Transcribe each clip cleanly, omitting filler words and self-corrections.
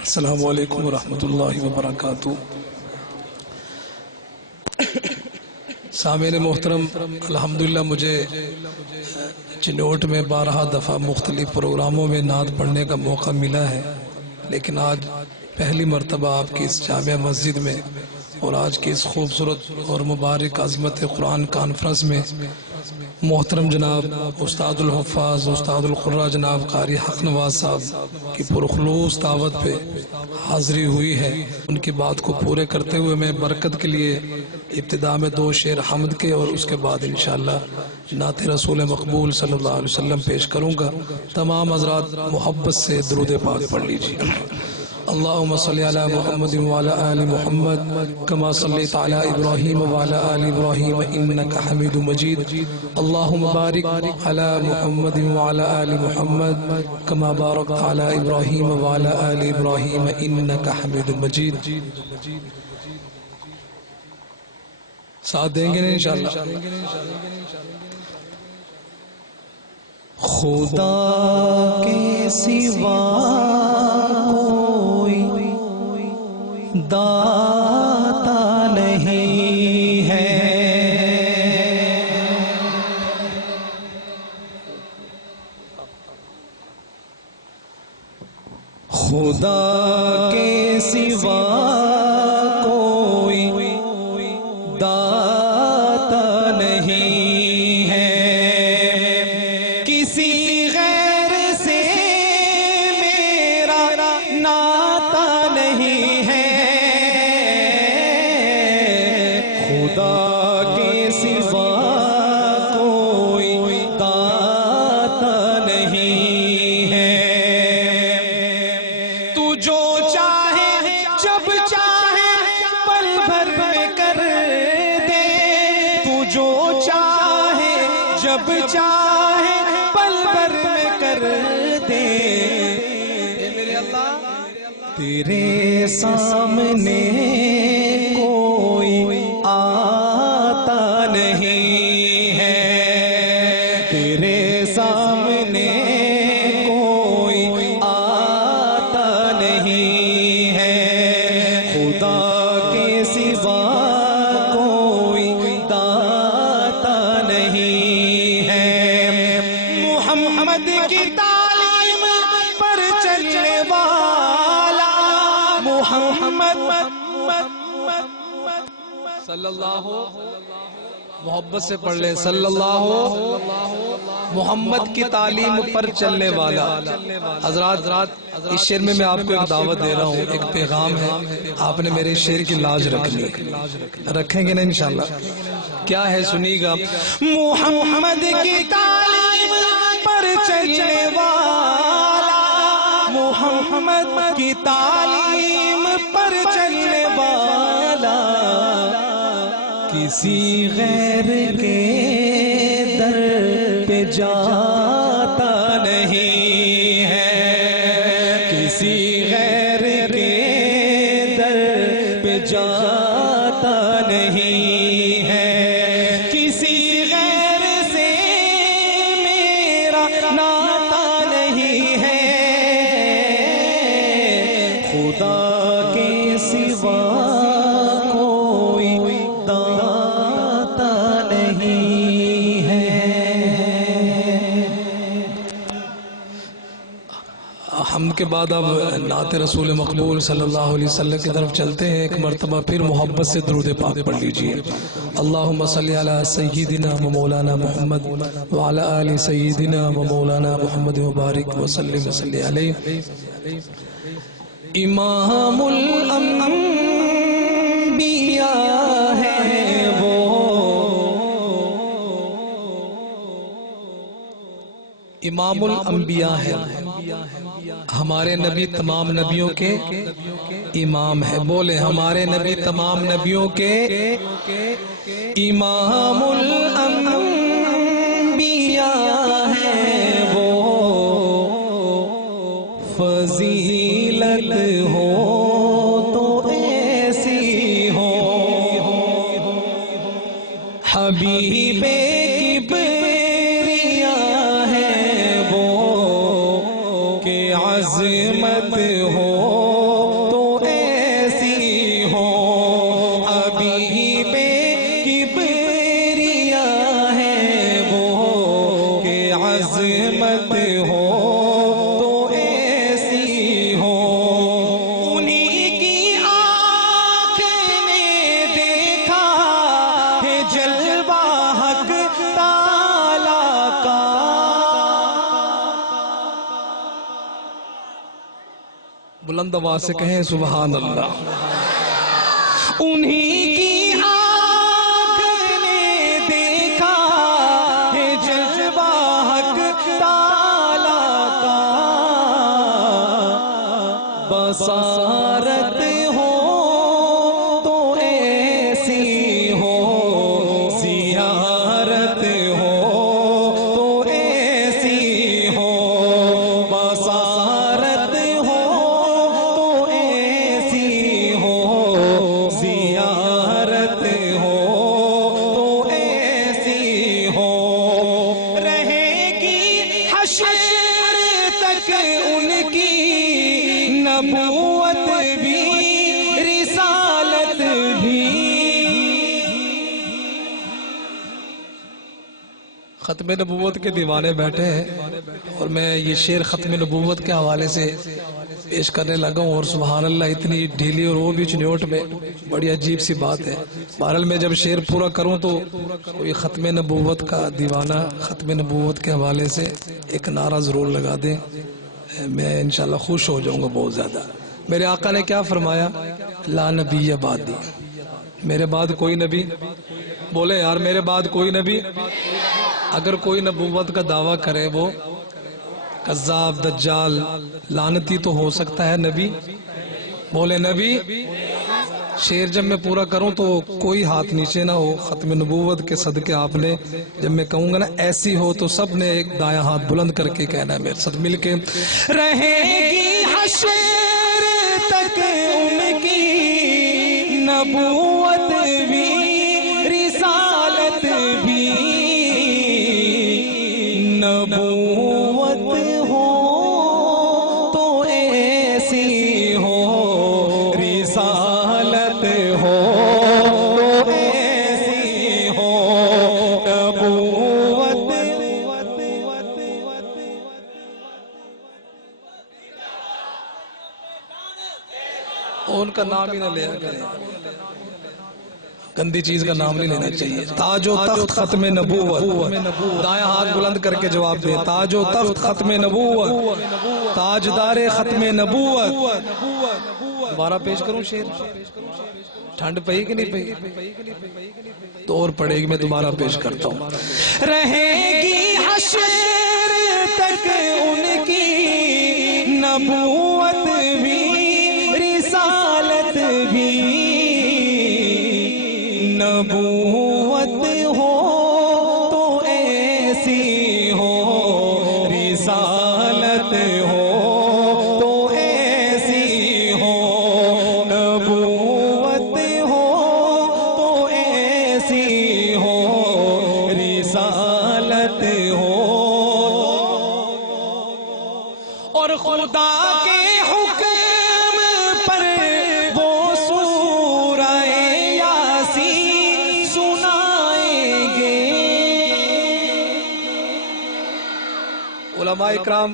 السلام علیکم ورحمۃ اللہ وبرکاتہ۔ سامعین محترم، الحمدللہ مجھے چنوٹ میں 12 دفعہ مختلف پروگراموں میں نعت پڑھنے کا موقع ملا ہے، لیکن آج پہلی مرتبہ آپ کی اس جامع مسجد میں اور آج کی اس خوبصورت اور مبارک عظمت قرآن کانفرنس میں محترم جناب استاد الحفاظ استاد القراء جناب قاری حق نواز صاحب کی پرخلوص دعوت پہ حاضری ہوئی ہے۔ ان کی بات کو پورے کرتے ہوئے میں برکت کے لیے ابتدا میں 2 شعر حمد کے اور اس کے بعد انشاءاللہ نعت رسول مقبول صلی اللہ علیہ وسلم پیش کروں گا۔ تمام حضرات محبت سے درود پاک پڑھ لیجیے۔ اللہم صلی علی محمد وعلی آل محمد کما صلیت علی ابراہیم وعلی آل ابراہیم انکا حمید مجید۔ اللہم بارک علی محمد وعلی آل محمد کما بارکت علی ابراہیم وعلی آل ابراہیم انکا حمید مجید۔ ساتھ دیں گے انشاءاللہ۔ خدا کے سوا داتا نہیں ہے، خدا کے سوا کوئی داتا نہیں ہے، کسی غیر سے میرا ناتا نہیں ہے، خدا کے سوا کوئی داتا نہیں ہے۔ تو جو چاہے جب چاہے پل بھر میں کر دے، تو جو چاہے جب چاہے پل بھر میں کر دے، میرے اللہ تیرے سامنے کوئی آتا نہیں ہے، تیرے سامنے کوئی آتا نہیں ہے، خدا کے سوا کوئی داتا نہیں ہے۔ محمد کی تعلیم پر چلنے والا، محمد صلی اللہ محبت سے پڑھ لیں، صلی اللہ محمد کی تعلیم پر چلنے والا۔ حضرات اس شعر میں آپ کو ایک دعوت دے رہا ہوں، ایک پیغام ہے، آپ نے میرے شعر کی لاج رکھنی ہے، رکھیں گے نا انشاءاللہ؟ کیا ہے سنیے گا۔ محمد کی تعلیم پر چلنے والا، محمد کی تعلیم پر چلنے والا، کسی غیر کے در پہ جاتا نہیں ہے، کسی غیر کے در پہ جاتا نہیں ہے، کسی غیر سے میرا ناتا نہیں ہے، خدا کے سوا کوئی داتا نہیں ہے۔ ہم کے بعد اب نعت رسول مقبول صلی اللہ علیہ وسلم کی طرف چلتے ہیں۔ ایک مرتبہ پھر محبت سے درود پاک پڑھ لیجئے۔ اللہم صلی علی سیدنا و مولانا محمد وعلی آل سیدنا و مولانا محمد وبارک وسلم وصلی علیہ۔ امام الانبیاء ہے وہ، امام الانبیاء ہے، ہمارے نبی تمام نبیوں کے امام ہے۔ بولے ہمارے نبی تمام نبیوں کے امام الانبیاء ہے وہ، فضیلت ہو تو ایسی ہو، حبیب کبریا ہے وہ، کہ عظمت ہو بلند آواز سے کہیں سبحان اللہ۔ انہی کی آنکھ نے دیکھا ہے جلوہ حق تعالیٰ کا، بصارت ہو تو ایسی ہو، زیارت ہو تو ایسی ہو، بصارت ہو تو ایسی ہو، زیارت ہو تو ایسی ہو، رہے گی حشر تک ان کی نبوت بھی رسالت بھی۔ ختم نبوت کے دیوانے بیٹھے ہیں اور میں یہ شعر ختم نبوت کے حوالے سے پیش کرنے لگا ہوں، اور سبحان اللہ اتنی ڈھیلی اور وہ بھی چنوٹ میں، بڑی عجیب سی بات ہے۔ بہرحال میں جب شعر پورا کروں تو کوئی ختم نبوت کا دیوانہ ختم نبوت کے حوالے سے ایک نعرہ ضرور لگا دیں، میں انشاءاللہ خوش ہو جاؤں گا بہت زیادہ۔ میرے آقا نے کیا فرمایا؟ لا نبی بعدی، میرے بعد کوئی نبی، بولے یار میرے بعد کوئی نبی۔ اگر کوئی نبوت کا دعویٰ کرے وہ کذاب، دجال، لعنتی تو ہو سکتا ہے نبی؟ بولے نبی۔ شعر جب میں پورا کروں تو کوئی ہاتھ نیچے نہ ہو، ختم نبوت کے صدقے آپ نے جب میں کہوں گا نا ایسی ہو تو سب نے ایک دایاں ہاتھ بلند کر کے کہنا ہے میرے ساتھ مل کے، رہے گی حشر تک ان کی نبوت بھی رسالت بھی، نبوت ہو تو ایسی ہو، رسالت ہو تو ایسی ہو، نبوت ان کا نام ہی نہ لیا کریں، گندی چیز کا نام نہیں لینا چاہیے۔ تاج و تخت ختم نبوت، دائیں ہاتھ بلند کر کے جواب دے، تاج و تخت ختم نبوت، تاجدار ختم نبوت۔ دوبارہ پیش کروں شعر؟ ٹھنڈ پئی کہ نہیں پئی؟ تو اور پڑے گی، میں دوبارہ پیش کرتا ہوں۔ رہے گی حشر تک ان کی نبوت بھی رسالت بھی، نبوت ہو تو ایسی ہو، رسالت ہو تو ایسی ہو، نبوت ہو تو ایسی ہو، رسالت ہو، اور خدا کے حکم پر وہ سورہ یاسین سنائیں گے۔ علماء اکرام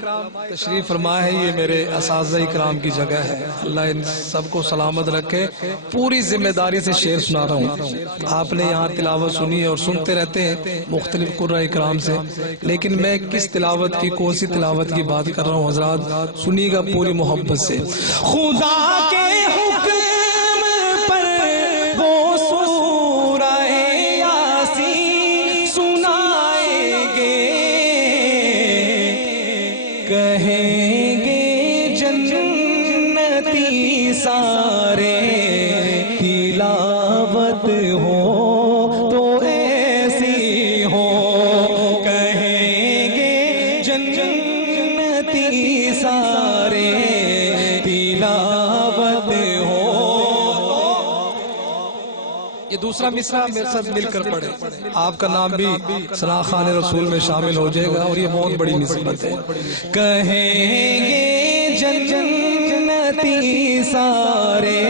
تشریف فرما ہے، یہ میرے اساتذہ اکرام کی جگہ ہے، اللہ ان سب کو سلامت رکھے۔ پوری ذمہ داری سے شعر سنا رہا ہوں، آپ نے یہاں تلاوت سنی ہے اور سنتے رہتے ہیں مختلف قرآن اکرام سے، لیکن میں کس تلاوت کی، کون سی تلاوت کی بات کر رہا ہوں حضرات سنیے گا پوری محبت سے۔ خدا کے حکم پر وہ سورہ یاسین سنائیں گے، کہیں گے جنتی سارے تلاوت ہو تو ایسی ہو، کہیں گے جنتی سارے تلاوت ہو۔ یہ دوسرا مصرع میرے ساتھ مل کر پڑھے، آپ کا نام بھی ثنا خوان رسول میں شامل ہو جائے گا، اور یہ بہت بڑی نسبت ہے۔ کہیں گے جنتی سارے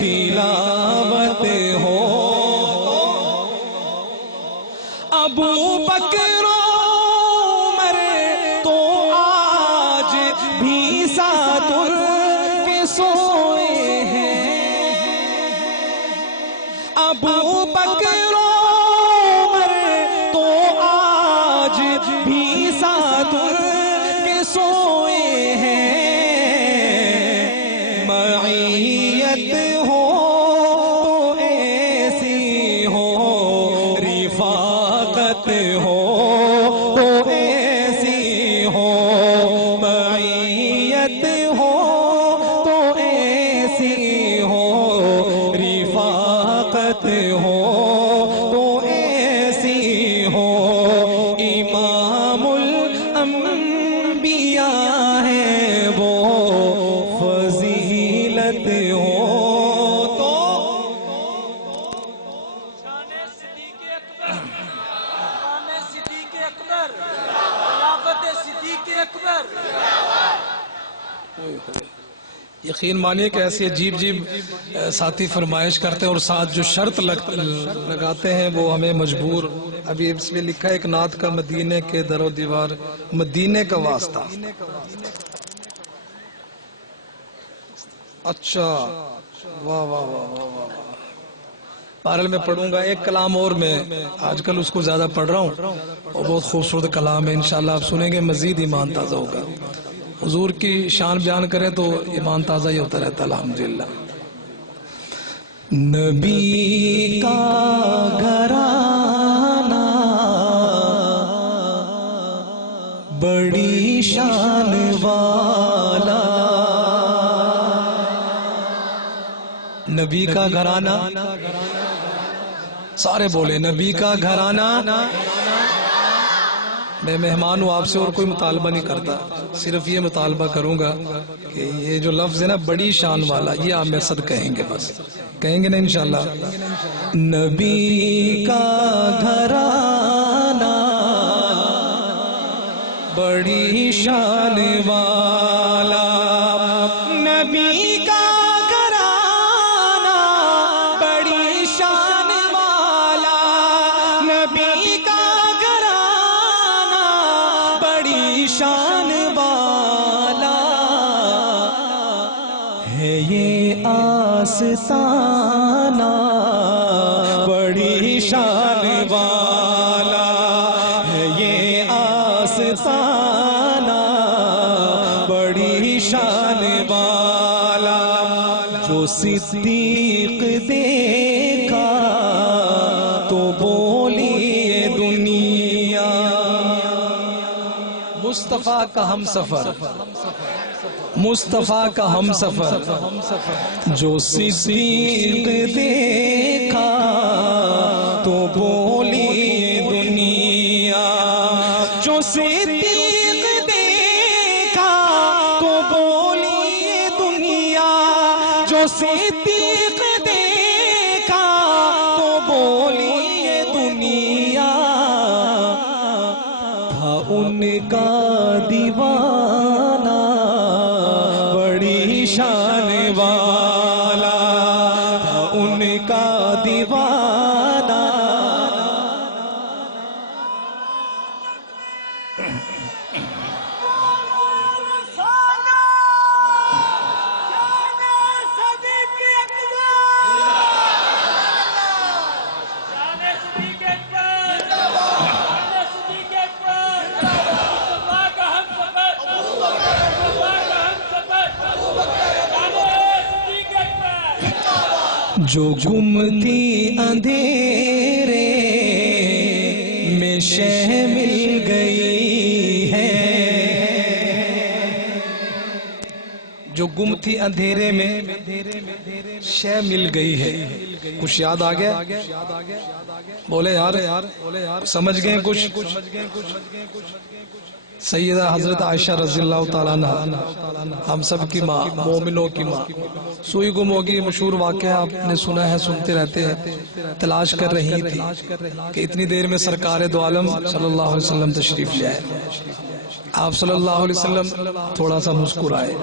تلاوت ہو، ابو بکر عمر تو آج بھی ساتھ ان کے سوئے ہیں، ابو بکر عمر تو آج بھی ساتھ ان کے سوئے ہیں، یقین مانیے کہ ایسی عجیب ساتھی فرمائش کرتے ہیں اور ساتھ جو شرط لگاتے ہیں وہ ہمیں مجبور. ابھی اس میں لکھا ہے ایک نعت کا مدینے کے در و دیوار مدینے کا واسطہ. اچھا واہ واہ واہ واہ واہ. بہرحال میں پڑھوں گا ایک کلام اور میں آج کل اس کو زیادہ پڑھ رہا ہوں اور بہت خوبصورت کلام ہے. انشاءاللہ آپ سنیں گے مزید ایمان تازہ ہوگا. حضور کی شان بیان کریں تو ایمان تازہ ہی ہوتا رہتا الحمدللہ. نبی کا گھرانہ بڑی شان والا. نبی کا گھرانہ سارے بولے نبی کا گھرانہ. میں مہمان ہوں آپ سے اور کوئی مطالبہ نہیں کرتا, صرف یہ مطالبہ کروں گا کہ یہ جو لفظ ہے نا بڑی شان والا یہ آپ میں صد کہیں گے, بس کہیں گے نا انشاءاللہ. نبی کا گھرانہ بڑی شان والا. نبی کا گھرانہ بڑی شان والا. نبی کا گھرانہ بڑی شان والا ہے. یہ آستانہ بڑی شان والا ہے. یہ آستانہ بڑی شان والا. جو صدیق دیکھا تو بولی یہ دنیا. مصطفیٰ کا ہم سفر, مصطفیٰ کا ہم سفر. جو صدیق دیکھا تو بولی یہ دنیا. جو صدیق دیکھا تو بولی یہ دنیا. جو صدیق دیکھا تو بولی یہ دنیا. تھا ان کا دیوانہ بڑی شان والا. تھا ان کا دیوانہ. جو گم تھی اندھیرے میں شہ مل گئی ہے. جو گم تھی اندھیرے میں شے مل گئی ہے. کچھ یاد آ گیا؟ بولے یار سمجھ گئے کچھ؟ سیدہ حضرت عائشہ رضی اللہ تعالیٰ عنہ ہم سب کی ماں, مومنوں کی ماں, سوئی گم ہوگی. مشہور واقعہ آپ نے سنا ہے, سنتے رہتے ہیں. تلاش کر رہی تھی کہ اتنی دیر میں سرکار دو عالم صلی اللہ علیہ وسلم تشریف جائے. آپ صلی اللہ علیہ وسلم تھوڑا سا مسکرائے.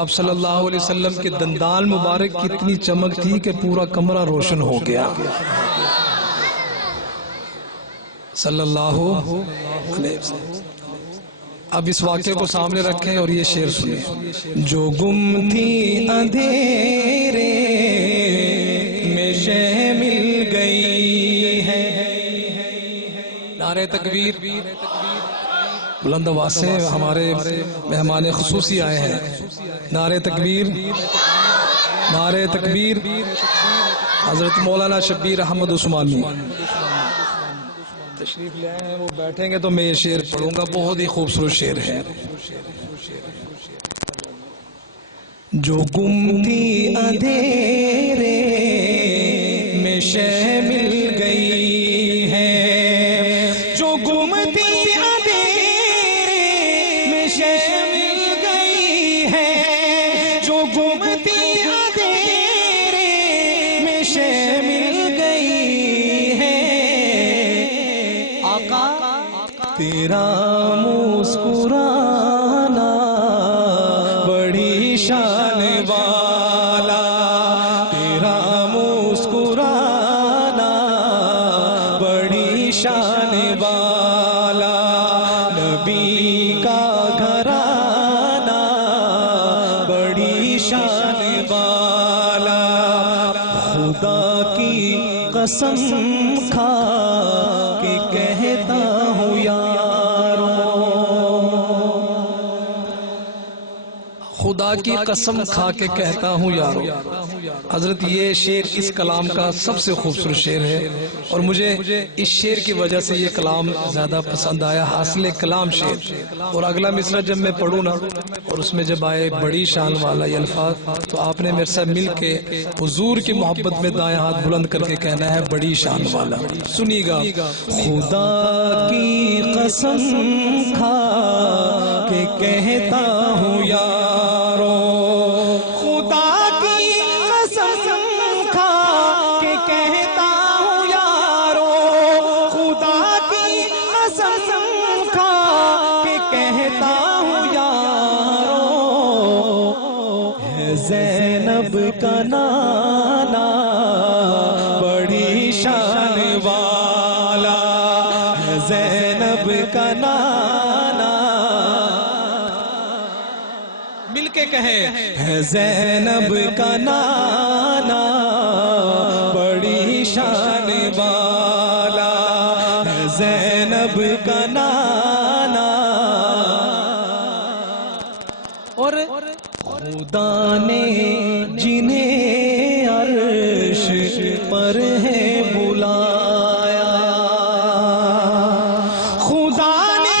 آپ صلی اللہ علیہ وسلم کے دندان مبارک کی اتنی چمک تھی کہ پورا کمرہ روشن ہو گیا. صلی اللہ علیہ وسلم. اب اس واقعے کو سامنے رکھیں اور یہ شعر سنیں. جو گم تھی اندھیرے میں شہ مل گئی ہے. نعرہ تکبیر. بلند آواز سے ہمارے مہمان خصوصی آئے ہیں. نعرہ تکبیر, نعرہ تکبیر. حضرت مولانا شبیر احمد عثمانی تشریف لے آئے ہیں, وہ بیٹھیں گے تو میں یہ شعر پڑھوں گا. بہت ہی خوبصورت شعر ہے. جو گم تھی اندھیرے میں شہ مل گئی ہے. جو گم تھی اندھیرے میں شہ مل گئی ہے. جو گم تھی اندھیرے میں شہ مل گئی ہے. آقا تیرا مسکرانا شان والا خدا کی قسم کھا کے کہتا ہوں یارو خدا کی قسم کھا کے کہتا ہوں یارو. حضرت یہ شعر اس کلام کا سب سے خوبصورت شعر ہے اور مجھے اس شعر کی وجہ سے یہ کلام زیادہ پسند آیا. حاصل کلام شعر. اور اگلا مصرع جب میں پڑھوں نا اور اس میں جب آئے بڑی شان والا یہ الفاظ تو آپ نے میرے ساتھ مل کے حضور کی محبت میں دائیں ہاتھ بلند کر کے کہنا ہے بڑی شان والا. سنیے گا. خدا کی قسم کھا کے کہتا ہوں یارو خدا کی قسم کھا کے کہتا ہوں یارو خدا کی قسم کھا کے کہتا ہوں یارو ہے زینب کا نانا بڑی شان والا ہے زینب کا نانا مل کے کہیں ہے زینب کا نانا بڑی شان والا ہے زینب کا نانا اور خدا نے جنہیں عرش پر ہے بلایا خدا نے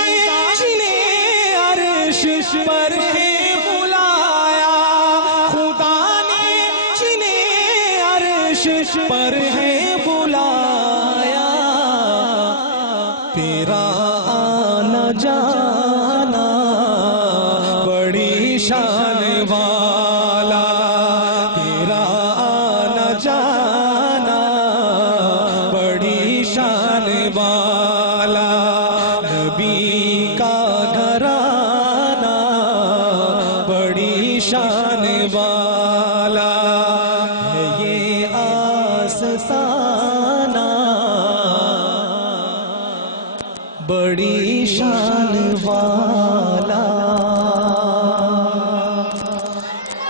جنہیں عرش پر ہے بلایا خدا نے جنہیں عرش پر ہے بلایا تیرا آنا جانا بڑی شان والا تیرا آنا جانا بڑی شان والا نبی کا گھرانا بڑی شان والا ہے یہ آستانہ بڑی شان والا.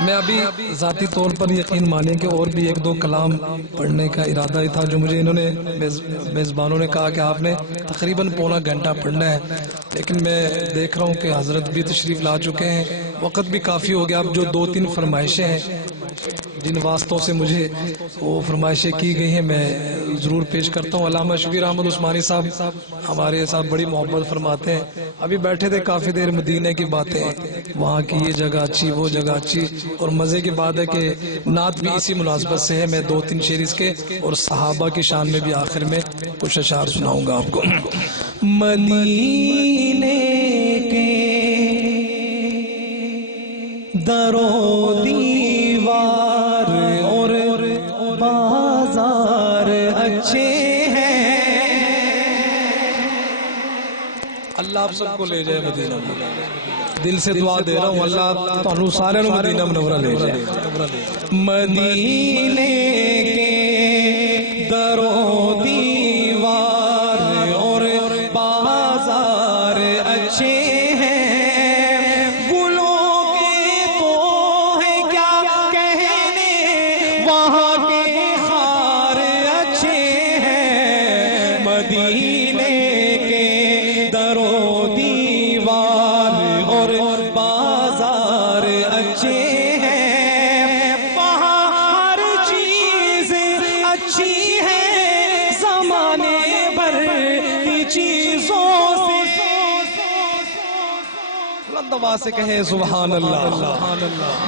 میں ابھی ذاتی طور پر یقین مانیں کہ اور بھی ایک دو کلام پڑھنے کا ارادہ ہی تھا جو مجھے انہوں نے میزبانوں نے کہا کہ آپ نے تقریباً پونا گھنٹہ پڑھنا ہے لیکن میں دیکھ رہا ہوں کہ حضرت بھی تشریف لا چکے ہیں وقت بھی کافی ہو گیا. اب جو دو تین فرمائشیں ہیں جن واسطوں سے مجھے وہ فرمائشیں کی گئی ہیں میں ضرور پیش کرتا ہوں. علامہ شبیر احمد عثمانی صاحب ہمارے ساتھ بڑی محبت فرماتے ہیں. ابھی بیٹھے تھے کافی دیر مدینہ کی باتیں وہاں کی یہ جگہ اچھی وہ جگہ اچھی اور مزے کی بات ہے کہ نعت بھی اسی مناسبت سے ہے. میں دو تین شعر اس کے اور صحابہ کی شان میں بھی آخر میں کچھ اشعار سناؤں گا آپ کو. مدینے کے درو دیوار اور بازار اچھے ہیں اللہ آپ سب کو لے جائے مدینہ. دل سے دعا دے رہا ہوں اللہ تانوں سارے نوں مدینہ منورہ لے جائے. مدینے کے درو دیوار اور بازار اچھے ہیں گلوں کے تو ہے کیا کہنے وہاں کے خار اچھے ہیں مدینے کے درو دیوار اور بازار اچھے ہیں وہاں ہر چیز اچھی ہے زمانے بھر کی چیزوں سے بلند آواز سے کہیں سبحان اللہ.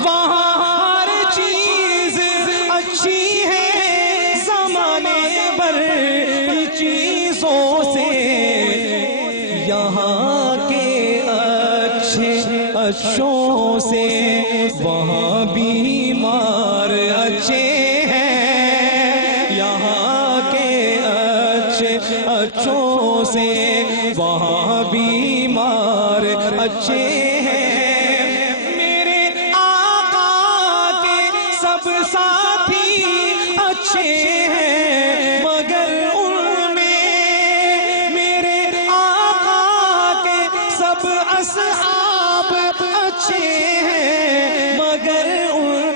وہاں ہر چیز اچھی ہے زمانے بھر کی چیزوں سے یہاں کے اچھے اچھوں سے وہاں بیمار اچھے ہیں یہاں کے اچھے اچھوں سے وہاں بیمار اچھے ہیں میرے آقا کے سب ساتھی اچھے ہیں مگر ان میں میرے آقا کے سب اصحاب اچھے ہیں مگر ان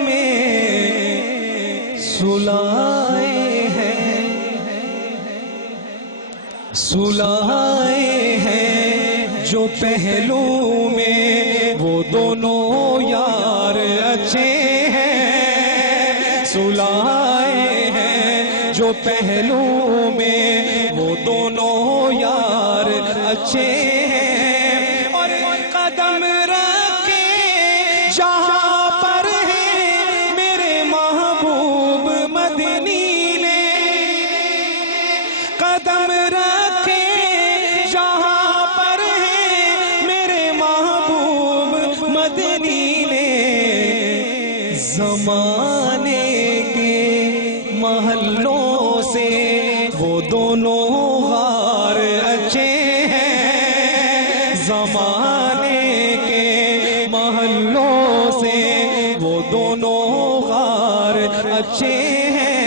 سلائے ہیں جو پہلو میں وہ دونوں یار اچھے ہیں، سلائے ہیں جو پہلو میں وہ دونوں یار اچھے ہیں، اور قدم رکھے جہاں پر ہے میرے محبوب مدنی نے، قدم رکھے جہاں پر ہے میرے محبوب مدنی نے، زمانے کے محلوں سے وہ دونوں غار اچھے ہیں، زمانے کے محلوں سے وہ دونوں غار اچھے ہیں،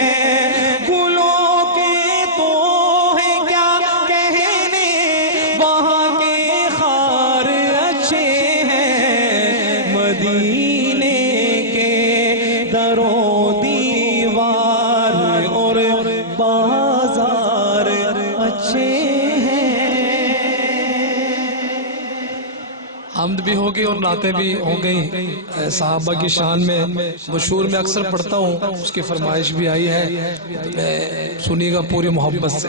گلوں کے تو ہیں کیا کہنے وہاں کے خار اچھے ہیں، مدینے کے در و دیوار اور بازار اچھے ہیں۔ حمد بھی ہوگی اور نعتیں بھی ہو گئی صحابہ کی شان میں، مشہور میں اکثر پڑھتا ہوں، اس کی فرمائش بھی آئی ہے، سنیے گا پوری محبت سے۔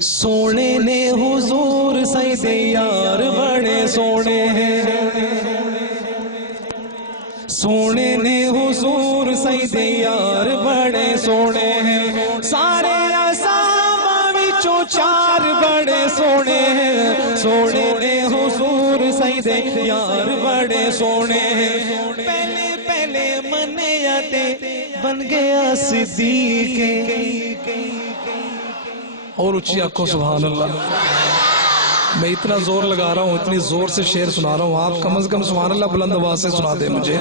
سونے نے حضور سید یار بڑے سونے ہیں، سونے نے حضور سید یار بڑے سونے ہیں، سارے اصحابہ وچوں چار بڑے سونے ہیں، سونے نے حضور سید یار بڑے سونے ہیں، پہلے پہلے منیا تے بن گیا صدیق، اور اچھی آنکھوں سبحان اللہ۔ میں اتنا زور لگا رہا ہوں، اتنی زور سے شعر سنا رہا ہوں، آپ کم از کم سبحان اللہ بلند آواز سے سنا دیں مجھے۔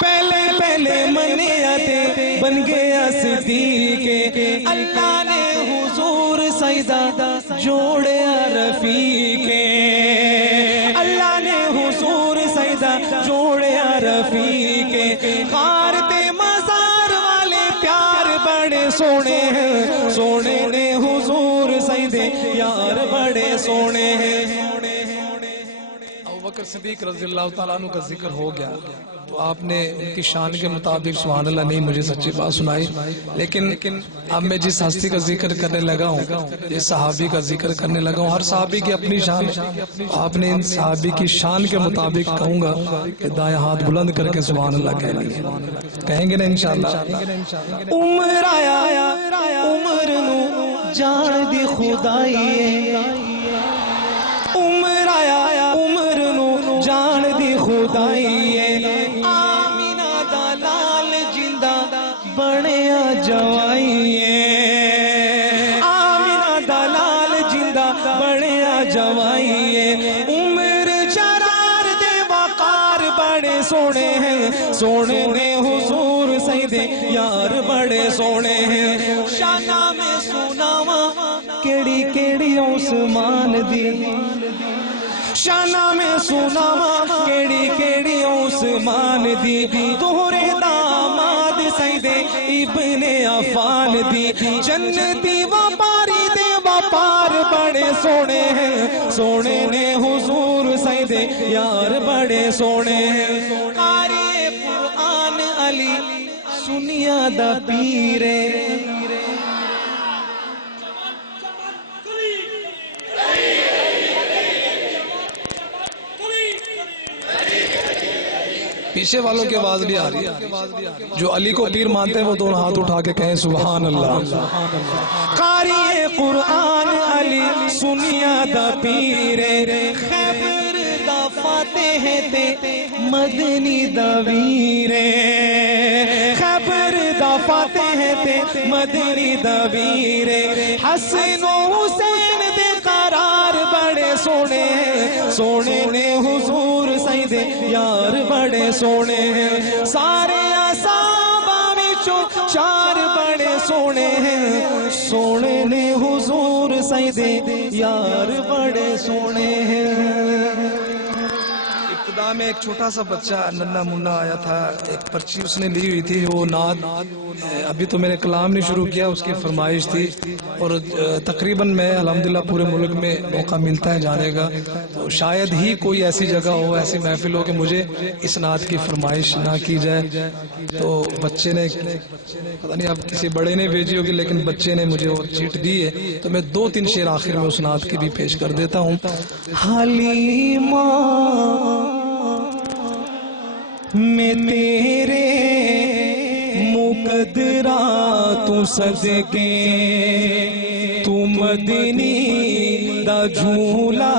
پہلے پہلے منیا تے بن گیا صدیق، اللہ نے حضور سیدہ جوڑیا رفیق، اللہ نے حضور سیدہ جوڑیا رفیق، غار تے مزار والے پیار بڑے سونے ہیں، سونے نے حضور سیدے یار بڑے سونے ہیں۔ ابوبکر صدیق رضی اللہ تعالیٰ عنہ کا ذکر ہو گیا تو آپ نے ان کی شان کے مطابق سبحان اللہ نہیں مجھے سچی بات سنائی، لیکن اب میں جس ہستی کا ذکر کرنے لگا ہوں، جس صحابی کا ذکر کرنے لگا ہوں، ہر صحابی کی اپنی شان ہے، آپ نے ان صحابی کی شان کے مطابق کہوں گا کہ دائیں ہاتھ بلند کر کے سبحان اللہ کہیں گے نا انشاءاللہ۔ عمر آیا عمر نو جان دی خدائی، عمر آیا عمر نو جان دی خدائی، آمینہ دا لال جندہ بنیا جوائی، آمینہ دا لال جندہ بنیا جوائی، عمر جرار دے وقار بڑے سونے ہیں، سونے نے حضور سیدے یار بڑے سونے ہیں، شانہ میں سناواں کیڑی کیڑی عثمان دی، شانہ میں سناواں کیڑی کیڑی عثمان دی، دوہرے داماد سید ابن عفان دی، جنتی وپاری دے وپار بڑے سونے ہیں، سونے نے حضور سید یار بڑے سونے ہیں، قاری قرآن علی سنیا دا پیرے، پیچھے والوں کی آواز نہیں آ رہی، جو علی کو پیر مانتے ہیں وہ دونوں ہاتھ اٹھا کے کہیں سبحان اللہ۔ قاری قرآن علی سنیا دا پیرے، خیبر دا فاتح تے مدنی دا ویرے، خیبر دا فاتح تے مدنی دا ویرے، حسن و حسین دے قرار بڑے سونے ہیں، سونے نے حضور سید یار بڑے سونے ہیں، سارے اصحابہ وچوں چار بڑے سونے ہیں، سونے نے حضور سید یار بڑے سونے ہیں۔ ابتدا میں ایک چھوٹا سا بچہ ننھا منا آیا تھا، ایک پرچی اس نے لی ہوئی تھی، وہ نعت ابھی تو میں نے کلام نہیں شروع کیا، اس کی فرمائش تھی، اور تقریباً میں الحمدللہ پورے ملک میں موقع ملتا ہے جانے کا، تو شاید ہی کوئی ایسی جگہ ہو، ایسی محفل ہو کہ مجھے اس نعت کی فرمائش نہ کی جائے. تو بچے نے پتہ نہیں اب کسی بڑے نے بھیجی ہوگی، لیکن بچے نے مجھے وہ چیٹ دی ہے، تو میں 2-3 شعر آخر میں اس نعت کی بھی پیش کر دیتا ہوں. حلیمہ میں تیرے مقدرات صدقے تو مدنی دا جھولا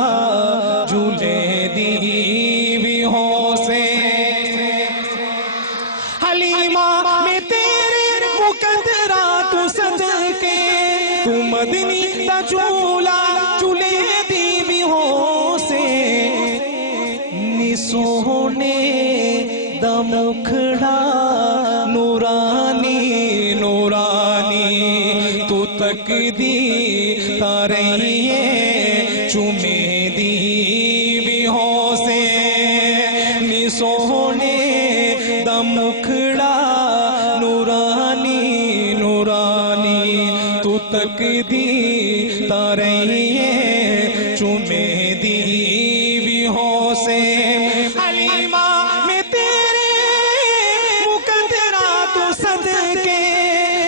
جھولے دی بھی ہو سے. حلیمہ میں تیرے مقدرات صدقے تو مدنی دا جھولا جھولے دی بھی ہو سے. نی سونے دا مکھڑا نورانی نورانی تو تک دی تارئیے چومے دی بھی ہو سے. نی سونے دا مکھڑا نورانی نورانی تو تک دی تارئیے چومے دی بھی ہو سے. حلیمہ میں تیرے مقدرات صدقے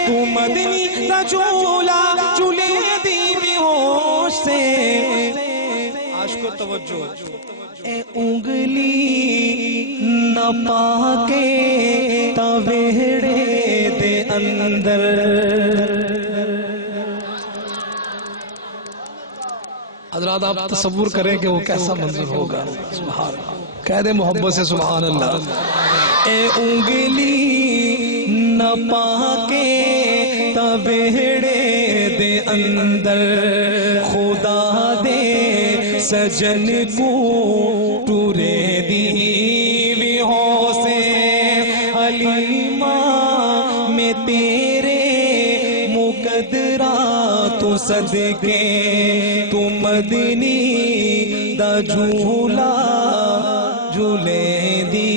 تو مدنی دا جھولا جھولے دی بھی ہو سے. عاشق و توجہ اے انگلی نہ پاکے تویڑے دے اندر. حضرات آپ تصور کریں کہ وہ کیسا منظر ہوگا. سبحان اللہ، کہہ دیں محبت سے سبحان اللہ. اے انگلی نہ پاکے تویڑے دے اندر خدا دے سجن کو ٹورے دی بھی ہو سے. حلیمہ میں تیرے مقدرات صدقے تو مدنی دا جھولا جھولے دی